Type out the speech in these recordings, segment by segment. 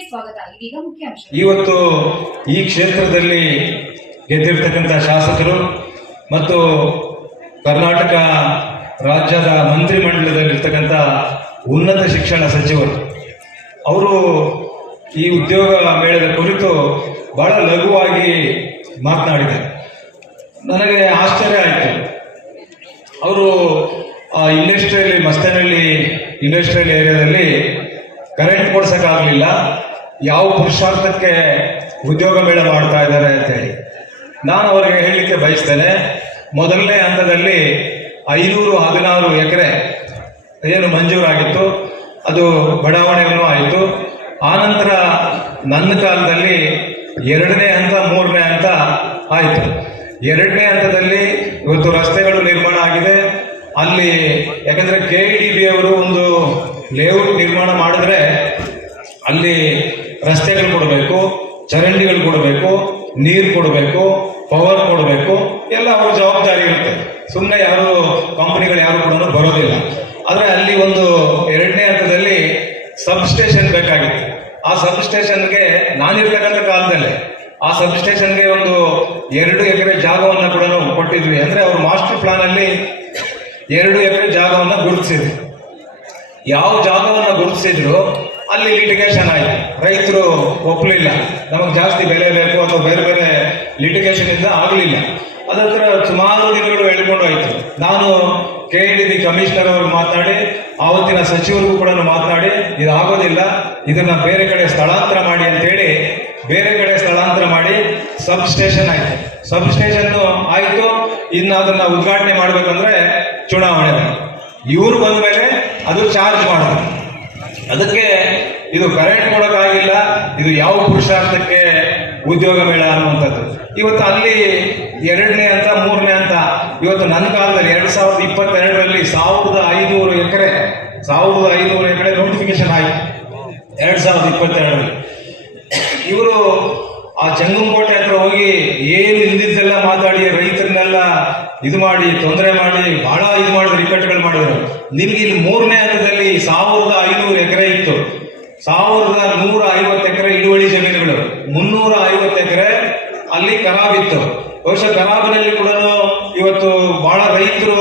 ಇದೀಗ ಮುಖ್ಯಾಂಶ ಇವತ್ತು ಈ ಕ್ಷೇತ್ರದಲ್ಲಿ ಗೆದ್ದಿರ್ತಕ್ಕಂಥ ಶಾಸಕರು ಮತ್ತು ಕರ್ನಾಟಕ ರಾಜ್ಯದ ಮಂತ್ರಿಮಂಡಲದಲ್ಲಿರ್ತಕ್ಕಂಥ ಉನ್ನತ ಶಿಕ್ಷಣ ಸಚಿವರು, ಅವರು ಈ ಉದ್ಯೋಗ ಮೇಳದ ಕುರಿತು ಬಹಳ ಲಘುವಾಗಿ ಮಾತನಾಡಿದ್ದಾರೆ. ನನಗೆ ಆಶ್ಚರ್ಯ ಆಯಿತು. ಅವರು ಆ ಇಂಡಸ್ಟ್ರಿಯಲ್ಲಿ, ಮಸ್ತನಹಳ್ಳಿ ಇಂಡಸ್ಟ್ರಿಯಲ್ ಏರಿಯಾದಲ್ಲಿ ಕರೆಂಟ್ ಕೊಡ್ಸೋಕ್ಕಾಗಲಿಲ್ಲ. ಯಾವ ಪುರುಷಾರ್ಥಕ್ಕೆ ಉದ್ಯೋಗ ಮೇಳ ಮಾಡ್ತಾ ಇದ್ದಾರೆ ಅಂತೇಳಿ ನಾನು ಅವರಿಗೆ ಹೇಳಲಿಕ್ಕೆ ಬಯಸ್ತೇನೆ, ಮೊದಲನೇ ಹಂತದಲ್ಲಿ ಐನೂರು ಹದಿನಾರು ಎಕರೆ ಏನು ಮಂಜೂರಾಗಿತ್ತು, ಅದು ಬಡಾವಣೆಗಳು ಆಯಿತು. ಆನಂತರ ನನ್ನ ಕಾಲದಲ್ಲಿ ಎರಡನೇ ಹಂತ, ಮೂರನೇ ಹಂತ ಆಯಿತು. ಎರಡನೇ ಹಂತದಲ್ಲಿ ಇವತ್ತು ರಸ್ತೆಗಳು ನಿರ್ಮಾಣ ಆಗಿದೆ. ಅಲ್ಲಿ ಯಾಕಂದರೆ ಕೆ ಡಿ ಬಿ ಅವರು ಒಂದು ಲೇಔಟ್ ನಿರ್ಮಾಣ ಮಾಡಿದ್ರೆ ಅಲ್ಲಿ ರಸ್ತೆಗಳು ಕೊಡಬೇಕು ಚರಂಡಿಗಳು ಕೊಡಬೇಕು ನೀರು ಕೊಡಬೇಕು ಪವರ್ ಕೊಡಬೇಕು ಎಲ್ಲ ಅವ್ರ ಜವಾಬ್ದಾರಿ ಇರುತ್ತೆ. ಸುಮ್ಮನೆ ಯಾರು ಕಂಪನಿಗಳು ಯಾರು ಕೂಡ ಬರೋದಿಲ್ಲ. ಆದರೆ ಅಲ್ಲಿ ಒಂದು ಎರಡನೇ ಹಂತದಲ್ಲಿ ಸಬ್ ಸ್ಟೇಷನ್ ಬೇಕಾಗಿತ್ತು. ಆ ಸಬ್ ಸ್ಟೇಷನ್ಗೆ ನಾನಿರ್ತಕ್ಕಂಥ ಕಾಲದಲ್ಲಿ ಆ ಸಬ್ ಸ್ಟೇಷನ್ಗೆ ಒಂದು ಎರಡು ಎಕರೆ ಜಾಗವನ್ನು ಕೂಡ ಕೊಟ್ಟಿದ್ವಿ. ಅಂದ್ರೆ ಅವ್ರ ಮಾಸ್ಟರ್ ಪ್ಲಾನ್ ಅಲ್ಲಿ ಎರಡು ಎಕರೆ ಜಾಗವನ್ನು ಗುರುತಿಸಿದ್ರು ಯಾವ ಜಾಗವನ್ನು ಗುರುತಿಸಿದ್ರು ಅಲ್ಲಿ ಲಿಟಿಗೇಷನ್ ಆಯ್ತು. ರೈತರು ಒಪ್ಪಲಿಲ್ಲ ನಮಗೆ ಜಾಸ್ತಿ ಬೆಲೆ ಬೇಕು ಅಥವಾ ಬೇರೆ ಬೇರೆ ಲಿಟಿಗೇಷನ್ ಇಂದ ಆಗಲಿಲ್ಲ. ಅದತ್ರ ಸುಮಾರು ದಿನಗಳು ಹೇಳ್ಕೊಂಡು ಹೋಯ್ತು. ನಾನು ಕೆ ಡಿ ಬಿ ಕಮಿಷನರ್ ಅವರು ಮಾತನಾಡಿ ಆವತ್ತಿನ ಸಚಿವರಿಗೂ ಕೂಡ ಮಾತನಾಡಿ ಇದು ಆಗೋದಿಲ್ಲ ಇದನ್ನ ಬೇರೆ ಕಡೆ ಸ್ಥಳಾಂತರ ಮಾಡಿ ಅಂತೇಳಿ, ಬೇರೆ ಕಡೆ ಸ್ಥಳಾಂತರ ಮಾಡಿ ಸಬ್ ಸ್ಟೇಷನ್ ಆಯ್ತು. ಸಬ್ ಸ್ಟೇಷನ್ ಆಯ್ತು, ಇನ್ನು ಅದನ್ನ ಉದ್ಘಾಟನೆ ಮಾಡ್ಬೇಕಂದ್ರೆ ಚುನಾವಣೆ ಇವರು ಬಂದ ಮೇಲೆ ಅದು ಚಾರ್ಜ್ ಮಾಡೋದು. ಅದಕ್ಕೆ ಇದು ಕರೆಂಟ್ ಕೊಡೋಕ್ಕಾಗಿಲ್ಲ, ಇದು ಯಾವ ಪುರುಷಾರ್ಥಕ್ಕೆ ಉದ್ಯೋಗ ಮೇಳ ಅನ್ನುವಂಥದ್ದು. ಇವತ್ತು ಅಲ್ಲಿ ಎರಡನೇ ಅಂತ ಮೂರನೇ ಅಂತ, ಇವತ್ತು ನನ್ನ ಕಾಲದಲ್ಲಿ ಎರಡು ಸಾವಿರದ ಇಪ್ಪತ್ತೆರಡರಲ್ಲಿ ಸಾವಿರದ ಐನೂರು ಎಕರೆ, ಸಾವಿರದ ಐನೂರು ಎಕರೆ ನೋಟಿಫಿಕೇಶನ್ ಆಯಿತು. ಎರಡು ಸಾವಿರದ ಇಪ್ಪತ್ತೆರಡರಲ್ಲಿ. ಇವರು ಆ ಜಂಗಮಕೋಟೆ ಹತ್ರ ಹೋಗಿ ಏನು ಇಲ್ದಿದ್ದೆಲ್ಲ ಮಾತಾಡಿ, ರೈತರನ್ನೆಲ್ಲ ಇದು ಮಾಡಿ, ತೊಂದರೆ ಮಾಡಿ, ಬಹಳ ಇದು ಮಾಡಿದ್ರು, ಇಕ್ಕಟ್ಟುಗಳು ಮಾಡಿದ್ರು. ನಿಮ್ಗೆ ಇಲ್ಲಿ ಮೂರನೇ ಹಂತದಲ್ಲಿ ಸಾವಿರದ ಐನೂರು ಎಕರೆ ಇತ್ತು. ಸಾವಿರದ ನೂರ ಐವತ್ತು ಎಕರೆ ಇಳುವಳಿ ಜಮೀನುಗಳು, ಮುನ್ನೂರ ಎಕರೆ ಅಲ್ಲಿ ಖರಾಬಿತ್ತು ಬಹುಶಃ ಖರಾಬಿನಲ್ಲಿ ಕೂಡ ಇವತ್ತು ಬಹಳ ರೈತರು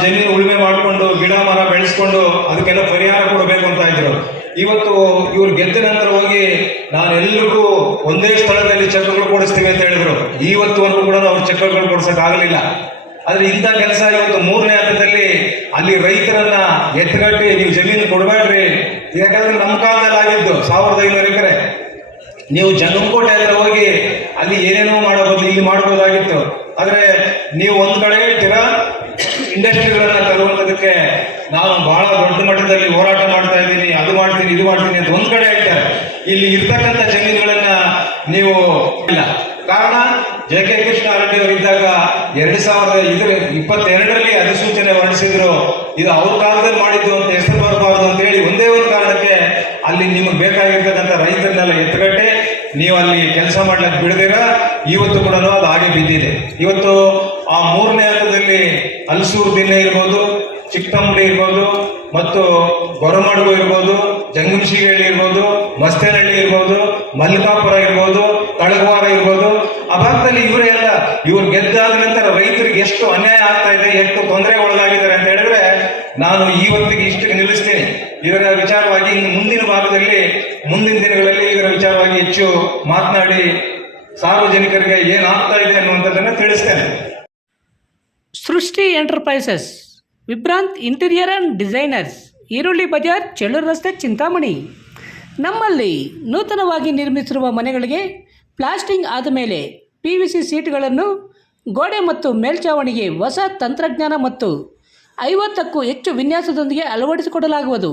ಜಮೀನು ಉಳುಮೆ ಮಾಡಿಕೊಂಡು ಗಿಡ ಮರ ಬೆಳೆಸ್ಕೊಂಡು ಅದಕ್ಕೆಲ್ಲ ಪರಿಹಾರ ಕೊಡಬೇಕು ಅಂತ ಇದ್ರು. ಇವತ್ತು ಇವ್ರು ಗೆದ್ದ ನಂತರ ಹೋಗಿ ನಾನೆಲ್ಲರಿಗೂ ಒಂದೇ ಸ್ಥಳದಲ್ಲಿ ಚಕ್ರಗಳು ಕೊಡಿಸ್ತೀವಿ ಅಂತ ಹೇಳಿದ್ರು. ಇವತ್ತುವರೆಗೂ ಕೂಡ ಅವ್ರು ಚಕ್ರಗಳು ಕೊಡಿಸಕ್ ಆಗಲಿಲ್ಲ. ಆದ್ರೆ ಇಂಥ ಕೆಲಸ ಇವತ್ತು ಮೂರನೇ ಹಂತದಲ್ಲಿ ಅಲ್ಲಿ ರೈತರನ್ನ ಎತ್ತಗಟ್ಟಿ ನೀವು ಜಮೀನು ಕೊಡಬೇಡ್ರಿ. ಯಾಕಂದ್ರೆ ನಮ್ಮ ಕಾಲದಲ್ಲಿ ಆಗಿದ್ದು ಸಾವಿರದ ಐನೂರು ಎಕರೆ. ನೀವು ಜಂಗಮಕೋಟೆ ಹತ್ರ ಹೋಗಿ ಅಲ್ಲಿ ಏನೇನೋ ಮಾಡಬಹುದು ಇಲ್ಲಿ ಮಾಡಬಹುದಾಗಿತ್ತು ಆದ್ರೆ ನೀವು ಒಂದ್ ಕಡೆ ಹೇಳ್ತೀರಾ ಇಂಡಸ್ಟ್ರಿಗಳನ್ನ ತರುವಂತದಕ್ಕೆ ನಾನು ಬಹಳ ದೊಡ್ಡ ಮಟ್ಟದಲ್ಲಿ ಹೋರಾಟ ಮಾಡ್ತಾ ಇದ್ದೀನಿ, ಅದು ಮಾಡ್ತೀನಿ, ಇದು ಮಾಡ್ತೀನಿ ಅಂತ ಒಂದ್ ಕಡೆ ಹೇಳ್ತಾರೆ. ಇಲ್ಲಿ ಇರ್ತಕ್ಕಂಥ ಜಮೀನುಗಳನ್ನ ನೀವು ಇಲ್ಲ. ಕಾರಣ ಜೆ ಕೆ ಕೃಷ್ಣಾರೆಡ್ಡಿ ಅವರು ಇದ್ದಾಗ ಎರಡ್ ಸಾವಿರದ ಇದ್ರ ಇಪ್ಪತ್ತೆರಡರಲ್ಲಿ ಅಧಿಸೂಚನೆ ಹೊರಡಿಸಿದ್ರು. ಇದು ಅವ್ರ ಕಾಲದಲ್ಲಿ ಮಾಡಿದ್ದು ಅಂತ ಹೆಸರು ಬರಬಾರ್ದು ಅಂತ ಹೇಳಿ ಒಂದೇ ಒಂದು ಕಾರಣಕ್ಕೆ ಅಲ್ಲಿ ನಿಮಗೆ ಬೇಕಾಗಿರ್ತಕ್ಕಂಥ ರೈತರನ್ನೆಲ್ಲ ಎತ್ತಗಟ್ಟೆ ನೀವು ಅಲ್ಲಿ ಕೆಲಸ ಮಾಡ್ಲಿಕ್ಕೆ ಬಿಡದಿರ, ಇವತ್ತು ಕೂಡ ಅದು ಹಾಗೆ ಬಿದ್ದಿದೆ. ಇವತ್ತು ಆ ಮೂರನೇ ಹಂತದಲ್ಲಿ ಹಲಸೂರು ದಿನ್ನೆ ಇರ್ಬೋದು ಚಿಕ್ಕಂಬಳಿ ಇರ್ಬೋದು, ಮತ್ತು ಗೊರಮಡುಗು ಇರ್ಬೋದು ಜಂಗಮಶಿಗಳ್ಳಿ ಇರ್ಬೋದು, ಮಸ್ತೇನಹಳ್ಳಿ ಇರ್ಬೋದು ಮಲ್ಲಿಕಾಪುರ ಇರ್ಬೋದು, ತಳಗವಾರ ಇರ್ಬೋದು. ಆ ಭಾಗದಲ್ಲಿ ಇವರೇ ಎಲ್ಲ ಇವ್ರು ಗೆದ್ದಾದ ನಂತರ ರೈತರಿಗೆ ಎಷ್ಟು ಅನ್ಯಾಯ ಆಗ್ತಾ ಇದೆ, ಎಷ್ಟು ತೊಂದರೆ ಒಳಗಾಗಿದ್ದಾರೆ ಅಂತ ಹೇಳಿದ್ರೆ, ನಾನು ಇವತ್ತಿಗೆ ಇಷ್ಟಕ್ಕೆ ನಿಲ್ಲಿಸ್ತೀನಿ. ಇದರ ವಿಚಾರವಾಗಿ ಮುಂದಿನ ಭಾಗದಲ್ಲಿ ಮುಂದಿನ ದಿನಗಳಲ್ಲಿ ಇದರ ವಿಚಾರವಾಗಿ ಹೆಚ್ಚು ಮಾತನಾಡಿ ಸಾರ್ವಜನಿಕರಿಗೆ ಏನಾಗ್ತಾ ಇದೆ ಅನ್ನುವಂಥದ್ದನ್ನು ತಿಳಿಸ್ತೇನೆ. Srishti enterprises, Vibhrant interior and designers, Eerulli Bazar Chellur ರಸ್ತೆ, ಚಿಂತಾಮಣಿ. ನಮ್ಮಲ್ಲಿ ನೂತನವಾಗಿ ನಿರ್ಮಿಸಿರುವ ಮನೆಗಳಿಗೆ ಪ್ಲಾಸ್ಟಿಂಗ್ ಆದ ಮೇಲೆ ಪಿ ವಿ ಸಿ ಸೀಟ್ಗಳನ್ನು ಗೋಡೆ ಮತ್ತು ಮೇಲ್ಛಾವಣಿಗೆ ಹೊಸ ತಂತ್ರಜ್ಞಾನ ಮತ್ತು ಐವತ್ತಕ್ಕೂ ಹೆಚ್ಚು ವಿನ್ಯಾಸದೊಂದಿಗೆ ಅಳವಡಿಸಿಕೊಡಲಾಗುವುದು.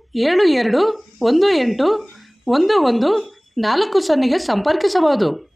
ಏಳು ಎರಡು ಒಂದು ಎಂಟು ಒಂದು ಒಂದು ನಾಲ್ಕು ಸೊನ್ನೆಗೆ ಸಂಪರ್ಕಿಸಬಹುದು.